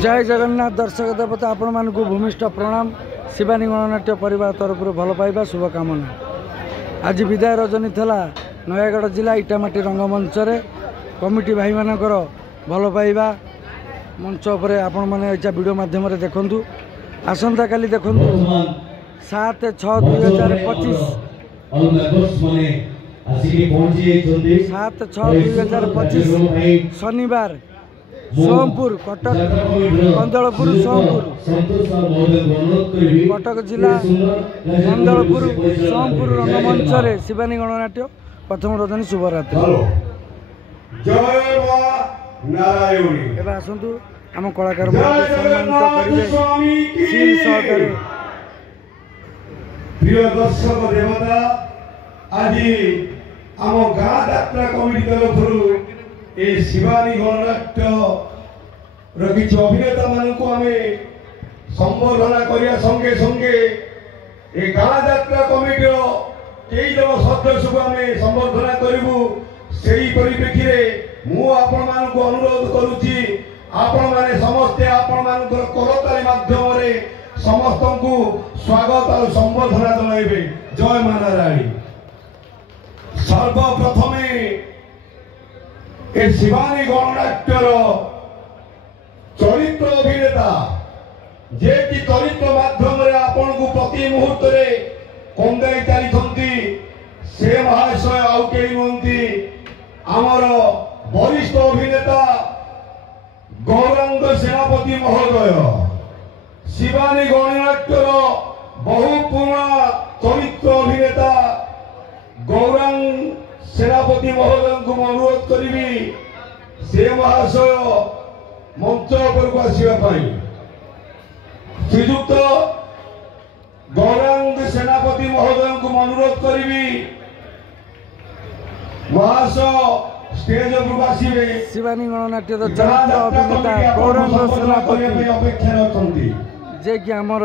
जय जगन्नाथ दर्शक देवता आपण मानक भूमिष्ठ प्रणाम। शिवानी गणनाट्य परिवार तरफ भल पाइबा शुभकामना। आज विदाय रजनी थला नयागढ़ जिला इटामाटी रंगमंच रे कमिटी भाई मानकर भल पाइबा मंच पर आपण माने एजा वीडियो माध्यम रे देखंतु। आसंता काली देखंतु 7/6/2025 7/6/2025 शनिवार सोमपुर कटक कंदलपुर सोमपुर कटक जिला कंदलपुर सोमपुर रंगमंच रे शिवानी गणनाट्य प्रथम रजनी शुभरात्रि। आसतु आम कलाकार प्रिय दर्शक देवता आज आम गाँ यात्रा कमिटी तरफ ए शिवानी गणनाट्य किसी अभिनेता मानक आम संबर्धना करने संगे संगे ए गाँ यात्रा कमिटी कई जन सदस्य को आम संबर्धना करूँ। से परिप्रेक्षी मु आपण मानक अनुरोध करुच्ची आपण माने समस्ते आपण मानकर करताली माध्यम समस्त को स्वागत और संबर्धना जनाइबे। जय मां नारायणी। सर्वप्रथम ए शिवानी गणनाट्यर चरित्र अभिनेता जे कि चरित्र माध्यम आपण को प्रति मुहूर्त कंदाई चली से महाशय आउ कई नुहति आमर वरिष्ठ अभिनेता गौरांग सेनापति महोदय। शिवानी गणनाट्यर बहु पुराना चरित्र अभिनेता गौरांग सेनापति महोदय को अनुरोध करी से महाशय मंच पर आसवाई। श्रीजुक्त गौरांग सेनापति महोदय को अनुरोध करी महाशय स्टेज पर आसवे। शिवानी गणनाट्य चरित्र अभिनेता गौरांग सेनापति अपेक्षा रखती जे कि आमर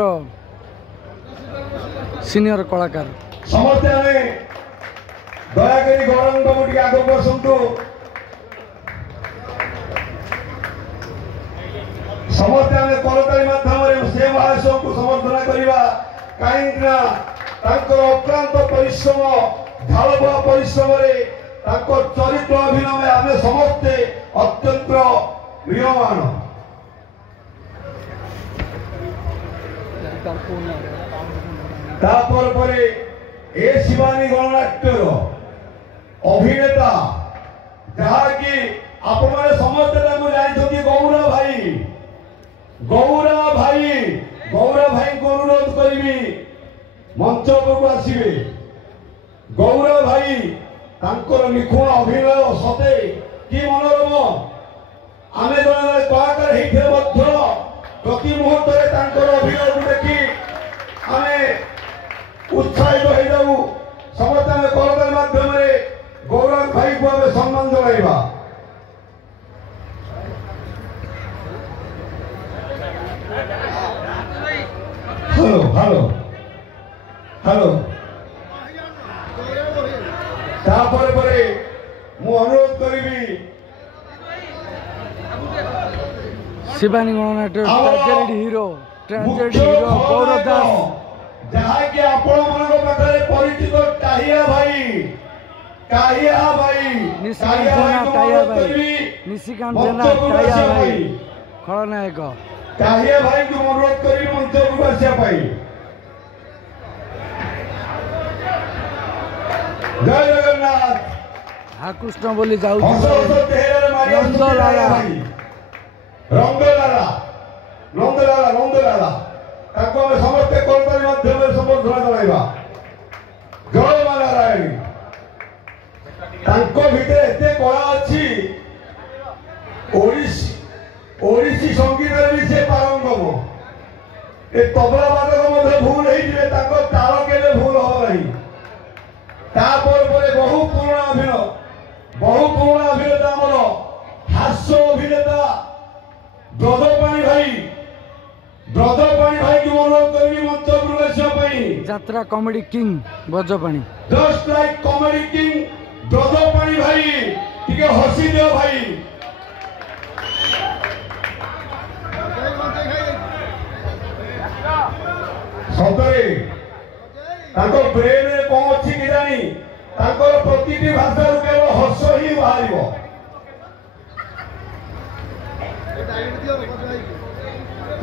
सीनियर कलाकार समस्ते दयाकोरी गौरांग बाबू टी आगे बसतु। समस्ते करताली माध्यम से महाशय को समर्थना करवा कहीं अक्लांत परिश्रम ढालुआ परिश्रम चरित्र अभिनय आम समस्ते अत्यंत प्रियमान। तापर ए शिवानी गणनाट्यर अभिनेता जहाँकि आपण मैंने समस्ते जानते गौरा भाई को अनुरोध करी मंच पर आसवे। गौरा भाई तांकर निखुण अभिनय सते कि मनोरम आम जड़े कलाकार होते प्रति मुहूर्त अभिनय को देखी आम उत्साहित हो जाऊ। समस्त करताली माध्यम गौरांग भाई को आम सम्मान जनाइबा। हेलो हेलो हेलो तापर मु अनुरोध करी शिवानी गणनाट्य ट्रेजेडी हीरो गौरव दास जहाँकि आपण मन पाखे परिचित टाहिया भाई निशिकांत जेना टाहिया भाई खलनायक टाहिया भाई को अनुरोध करी मंच पर आसिया। जय जगन्नाथ। हा कृष्ण बोली जाऊ नंदलाला समस्ते करताली माध्यम संबर्धना जनाइबा। जय मां नारायणी। भितर एते कला अच्छी ओडिसी संगीत भी से पारंगम। ए तबला बादक भूल होते ताल के भूल हम नहीं। तापर बहु पुराना अभिनेता आमर हास्य अभिनेता ब्रजपाणी भाई की अनुरोध करी मंच पर यात्रा comedy king Brajpani just like comedy king Brajpani भाई टिके हसी दियो भाई। ସତରେ ତାଙ୍କ ବ୍ରେନରେ କଣ ଅଛି କେଜାଣି ତାଙ୍କର ପ୍ରତିଟି ଭାଷାରୁ କେବଳ ହସ ହିଁ ବାହାରିବ।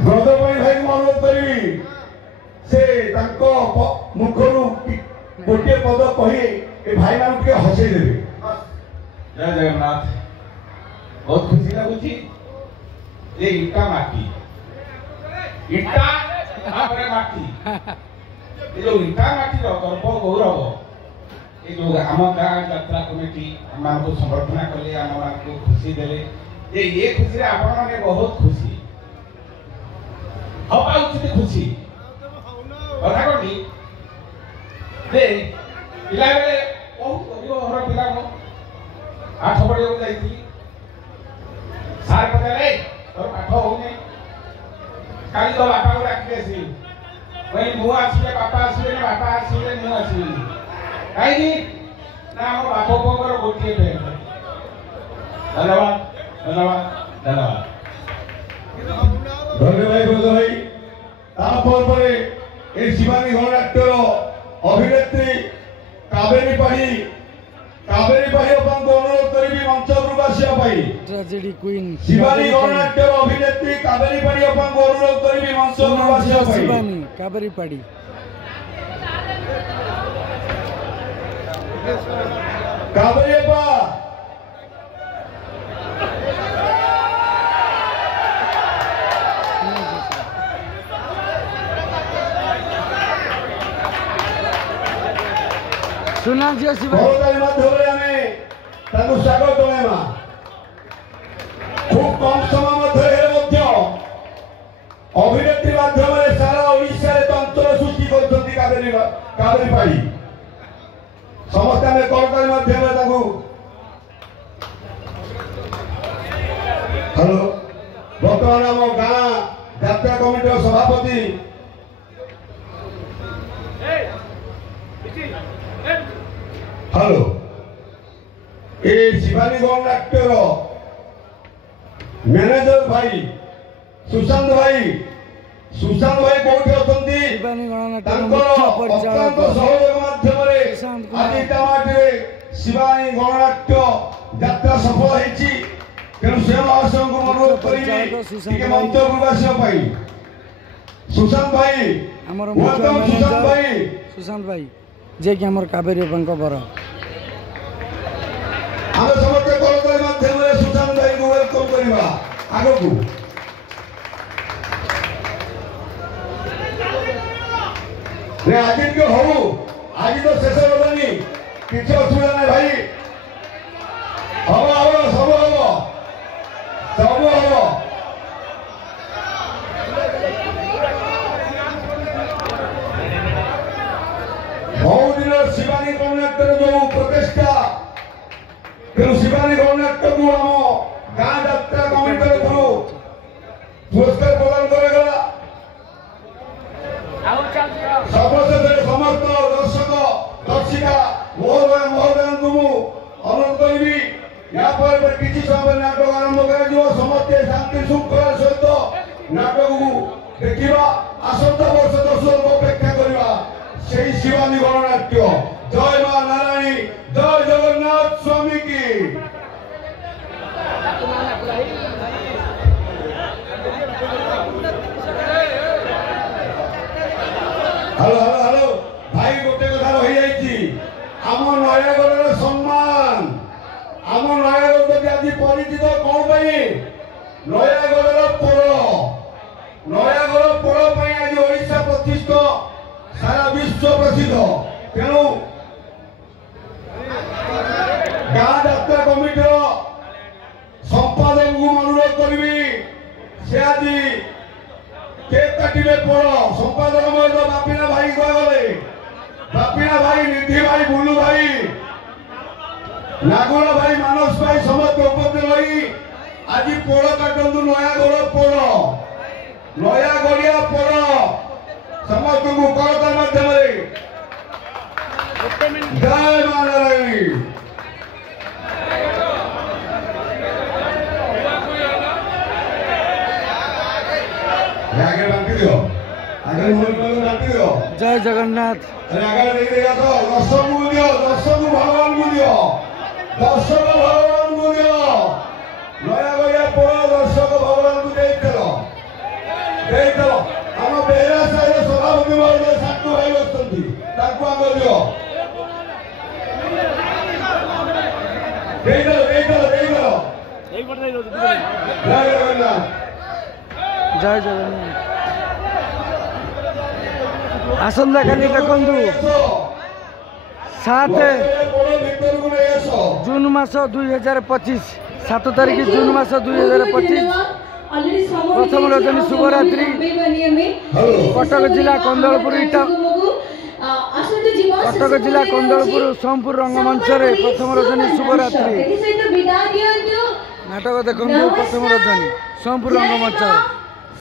ବ୍ରଜମଣି ଭାଇଙ୍କୁ ଅନୁରୋଧ କରିବି ସେ ତାଙ୍କ ମୁଖରୁ ଗୋଟିଏ ପଦ କହି ଏ ଭାଇମାନଙ୍କୁ ଟିକେ ହସେଇ ଦେବେ। ଜୟ ଜଗନ୍ନାଥ। ବହୁତ ଖୁସି ଲାଗୁଛି ଯେ ଇଟା ମାଟି ଇଟା ତାପରେ ମାଟି ଏ ଯୋଉ ଇଟା ମାଟିର ଗର୍ବ ଗୌରବ ଏ ଯୋଉ ଆମ ଗାଁ ଯାତ୍ରା କମିଟି ଆମମାନଙ୍କୁ ସମର୍ଥନା କଲେ ଆମମାନଙ୍କୁ ଖୁସି ଦେଲେ ଯେ ଏ ଖୁସିରେ ଆପଣମାନେ ବହୁତ ଖୁସି ହବା ଉଚିତ ଖୁସି କଥା କଣ ଯେ ପିଲାବେଳେ ବହୁତ ଗରିବ ଘର ପିଲା ମୁଁ ପାଠ ପଢିବାକୁ ଯାଇଥିଲି ସାର୍ ପଚାରେ ତୋର ପାଠ ହଉନି କାଲି ତ ବାପାକୁ ଡାକିକି ଆସିବି କହିଲି ମୁଁ ଆସିଲେ ବାପା ଆସିବେନି ବାପା ଆସିଲେ ମୁଁ ଆସିବିନି କାହିଁକି ନା ଆମ ବାପ ପୁଅଙ୍କର ଗୋଟିଏ ପ୍ରେମ। ଧନ୍ୟବାଦ ଧନ୍ୟବାଦ ଧନ୍ୟବାଦ। ଧନ୍ୟବାଦ ବ୍ରଜ ଭାଇ। ତାପରେ ଏ ଶିବାନୀ ଗଣନାଟ୍ୟର ଅଭିନେତ୍ରୀ କାବେରୀ ପାଢୀ ଆପଣଙ୍କୁ ଅନୁରୋଧ କରିବି ମଞ୍ଚ ଉପରକୁ ଆସିବା ପାଇଁ। ट्रेजेडी क्वीन ଶିବାନୀ ଗଣନାଟ୍ୟର ଅଭିନେତ୍ରୀ କାବେରୀ ପାଢୀ ଆପଣଙ୍କୁ ଅନୁରୋଧ କରିବି ମଞ୍ଚ ଉପରକୁ ଆସିବା ପାଇଁ। शिवानी काबेरी पाड़ी काबेरी अपा सुना जी शिवानी बहुतारी माध्यमରେ ଆମେ ତାଙ୍କୁ ସ୍ୱାଗତ ଜଣାଇବା। ଖୁବ୍ କମ୍ ସମୟ ମଧ୍ୟରେ ମଧ୍ୟ ଅଭିନେତ୍ରୀ ମାଧ୍ୟମରେ ସାରା ଓଡ଼ିଶାରେ ତନ୍ତ୍ର ସୃଷ୍ଟି କରୁଛନ୍ତି କାବେରୀ ପାଢୀ। ସମସ୍ତେ ଆମେ କରତାଳି ମାଧ୍ୟମରେ ତାଙ୍କୁ ହ୍ୟାଲୋ। ବର୍ତ୍ତମାନ ଆମ ଗାଁ ଯାତ୍ରା କମିଟିର ସଭାପତି ହ୍ୟାଲୋ ଏ ଶିବାନୀ ଗଣନାଟ୍ୟର ମ୍ୟାନେଜର ଭାଇ ସୁଶାନ୍ତ ଭାଇ କୋଉଠି ଅଛନ୍ତି? शिवानी गणनाट्य ତାଙ୍କର मुख्य ଅତ୍ୟନ୍ତ परिचालक ସହଯୋଗ ମାଧ୍ୟମରେ ସୁଶାନ୍ତ କୁମାର। ଆଜି ଇଟାମାଟିରେ ଶିବାନୀ ଗଣନାଟ୍ୟ ଯାତ୍ରା ସଫଳ ହେଇଛି। ତେଣୁ ସେ ମହାଶୟଙ୍କୁ ଅନୁରୋଧ କରିବି ଟିକେ ମଞ୍ଚ ଉପରକୁ ଆସିବା ପାଇଁ। ସୁଶାନ୍ତ ଭାଇ ଆମର ମୁଖ୍ୟ welcome ସୁଶାନ୍ତ ମ୍ୟାନେଜର ଭାଇ। सुशांत भाई जे कि हमर काबेरी बांक बर ଆମେ ସମସ୍ତେ କରତାଳି ମାଧ୍ୟମରେ ସୁଶାନ୍ତ ଭାଇଙ୍କୁ ୱେଲକମ୍ କରିବା ଆଗକୁ। ଆଜି ଟିକେ ହଉ ଆଜି ତ ଶେଷ ହେବନି କିଛି ଅସୁବିଧା ନାହିଁ ଭାଇ। ହବ ସବୁ ହବ। ବହୁଦିନ ଶିବାନୀ ଗଣନାଟ୍ୟର ଯୋଉ ପ୍ରଚେଷ୍ଟା ତେଣୁ ଶିବାନୀ ଗଣନାଟ୍ୟକୁ ଆମ ଗାଁ ଯାତ୍ରା କମିଟି ତରଫରୁ ପୁରସ୍କାର ପ୍ରଦାନ କରାଗଲା। ସର୍ବଶେଷରେ ସମସ୍ତ ଦର୍ଶକ ଦର୍ଶିକା ମହୋଦୟଙ୍କୁ ମୁଁ ଅନୁରୋଧ କରିବି ଏହାପରେ କିଛି ସମୟ ନାଟକ ଆରମ୍ଭ କରାଯିବ। ସମସ୍ତେ ଶାନ୍ତି ଶୃଙ୍ଖଳା ସହିତ ନାଟକକୁ ଦେଖିବା। ଆସନ୍ତା ବର୍ଷ ଦର୍ଶକଙ୍କୁ ଅପେକ୍ଷା କରିବା সেই শিবানী গণনাট্য। জয় মা নারায়ণী, জয় জগন্নাথ স্বামী কি। হ্যালো ভাই গোটে কথা রহিযাইছি আম নয়াগড়ের সম্মান আম নয়াগড় যদি আজ পরিচিত কোন পাই নয়াগড়ের পোড় পাই আজ ওড়িশা প্রতিষ্ঠিত সারা বিশ্ব প্রসিদ্ধ। তেণু গাঁ যাত্রা কমিটির সম্পাদকଙ୍କୁ অনুরোধ করবি সে আজ কেক কাটিবে পড়। সম্পাদক মহোদয় বাপিনা ভাই কুয়াগলে বাপিনা ভাই নিধি ভাই বুলু ভাই নাগর ভাই ମାନସ ଭାଇ ସମସ୍ତେ ଉପସ୍ଥିତ ରହି ଆଜି ପୋଡ଼ କାଟନ୍ତୁ। ନୟାଗଡ଼ ପୋଡ଼ ନୟାଗଡ଼ିଆ ପୋଡ଼ ସମସ୍ତଙ୍କୁ କରତାଳି ମାଧ୍ୟମରେ ଜୟ ମା ନାରାୟଣୀ। ଆଗେ ବାଣ୍ଟି ଦିଅ। ଆଗରେ ମଣିମାନଙ୍କୁ ଡାକି ଦିଅ। ଜୟ ଜଗନ୍ନାଥ। ଆରେ ଆଗରେ ଦେଇଦେଇକା ତ ଦର୍ଶକଙ୍କୁ ଦିଅ, ଦର୍ଶକ ଭଗବାନଙ୍କୁ ଦିଅ, ଦର୍ଶକ ଭଗବାନଙ୍କୁ ଦିଅ। ନୟାଗଡ଼ିଆ ପୋଳ ଦର୍ଶକ ଭଗବାନଙ୍କୁ ଦେଇଥିଲ। ଆମ ବେହେରା ସାହିର ସଭାପତି ମହୋଦୟ ସାଟୁ ଭାଇ ବସିଛନ୍ତି, ତାଙ୍କୁ ଆଗ ଦିଅ। ଦେଇଦେଲ। ଜୟ ଜଗନ୍ନାଥ। ଜୟ ଜଗନ୍ନାଥ। ଆସନ୍ତାକାଲି ଦେଖନ୍ତୁ 7 ଜୁନ୍ ମାସ 2025, 7 ତାରିଖ ଜୁନ୍ ମାସ 2025 ପ୍ରଥମ ରଜନୀ ଶୁଭରାତ୍ରି କଟକ ଜିଲ୍ଲା କନ୍ଦଳପୁର ସୋମପୁର ରଙ୍ଗମଞ୍ଚରେ ପ୍ରଥମ ରଜନୀ ଶୁଭରାତ୍ରି ନାଟକ ଦେଖନ୍ତୁ। ପ୍ରଥମ ରଜନୀ ସୋମପୁର ରଙ୍ଗମଞ୍ଚରେ।